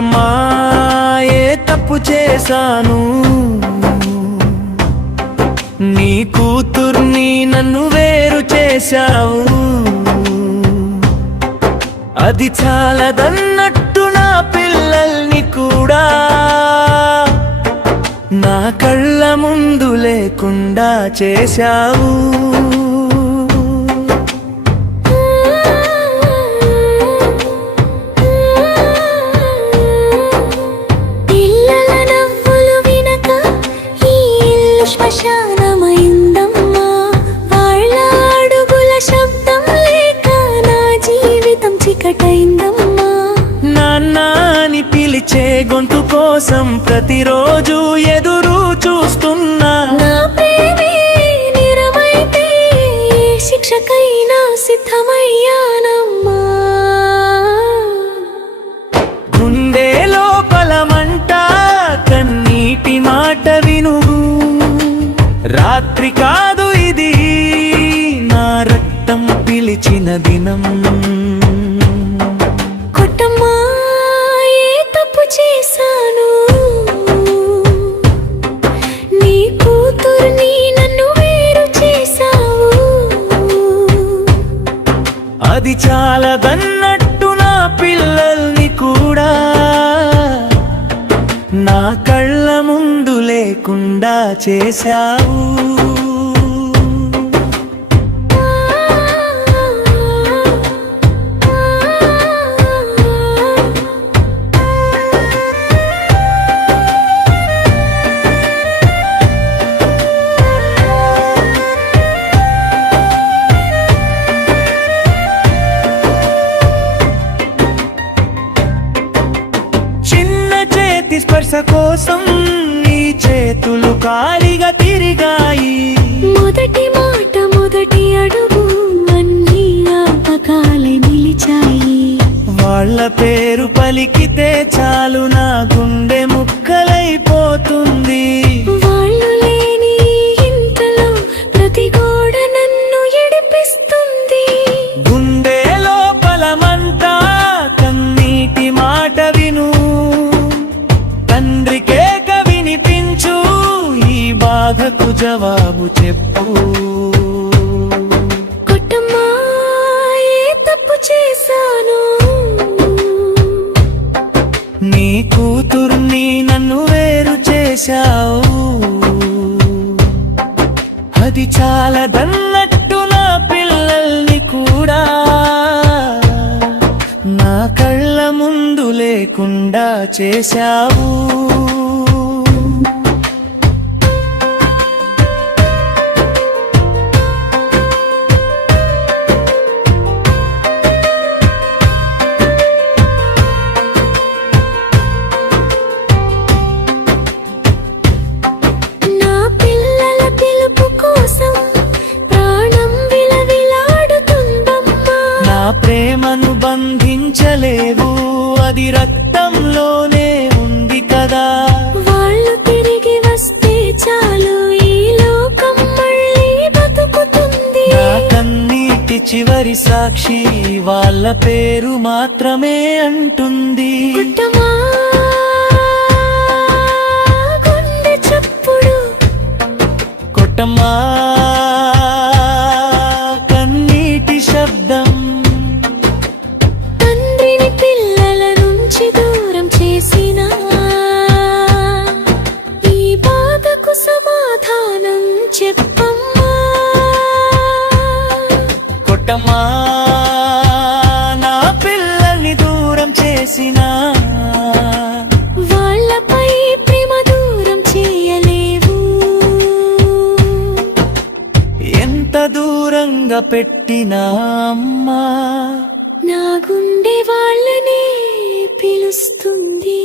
కొట్టమ్మా ఏ తప్పు చేశాను, నీ కూతుర్ని నన్ను వేరు చేశావు. అది చాలదన్నట్టు నా పిల్లల్ని కూడా నా కళ్ళ ముందు లేకుండా చేశావు. పిల్లల నవ్వులు వినక ఈ ఇల్లు శ్మశానమైందమ్మా. వాళ్ళ అడుగుల శబ్దం లేక నా జీవితం చీకటైందమ్మా. నాన్న అని పిలిచే గొంతు కోసం ప్రతిరోజు ఎదురు చూస్తున్నా. నా ప్రేమే నిరమైతే శిక్షకైనా సిద్ధమయ్యానమ్మా. గుండె లోపల మంట కన్నీటి మాట విను. రాత్రి కాదు ఇది నా రక్తం పిలిచిన దినం. కొట్టమ్మా ఏ తప్పు చేశాను, నీ కూతుర్ని నన్ను వేరు చేశావు. అది చాలదన్నట్టు నా పిల్లల్ని కూడా నా కళ్ళ ముందు లేకుండా చేశావు. స్పర్శ కోసం నీ చేతులు ఖాళీగా తిరిగాయి. మొదటి మాట మొదటి అడుగు అన్నీ జ్ఞాపకాలే నిలిచాయి. వాళ్ళ పేరు పలికితే చాలు నా గుండె ముక్కలైపోతుంది. వాళ్ళు లేని ఇంతలో ప్రతి గోడ నన్ను ఏడిపిస్తుంది. గుండె లోపల మంట కన్నీటి మాట విను. తండ్రికే వినిపించు ఈ బాధకు జవాబు చెప్పు. కొట్టమ్మా ఏ తప్పు చేశాను, నీ కూతుర్ని నన్ను వేరు చేశావు. అది చాలదన్నట్టు నా పిల్లల్ని కూడా నా కళ్ళ ముందు లేకుండా చేశావు. నా పిల్లల పిలుపు కోసం ప్రాణం విలవిలాడుతుందమ్మా. నా ప్రేమను బంధించలేవు, అది రక్తంలోనే ఉంది కదా. వాళ్ళు తిరిగి వస్తే చాలు ఈ లోకం మళ్ళీ బతుకుతుంది. నా కన్నీటి చివరి సాక్షి వాళ్ళ పేరు మాత్రమే అంటుంది. కొట్టమ్మా గుండె చప్పుడు, కొట్టమ్మా కన్నీటి శబ్దం. తండ్రిని పిల్లల నుంచి దూరం చేసిన ఈ బాధకు సమాధానం చెప్పమ్మా. కొట్టమ్మా నా పిల్లల్ని దూరం చేసిన. వాళ్ళపై ప్రేమ దూరం చేయలేవు. ఎంత దూరంగా పెట్టినా అమ్మా నా గుండె వాళ్ళనే పిలుస్తుంది.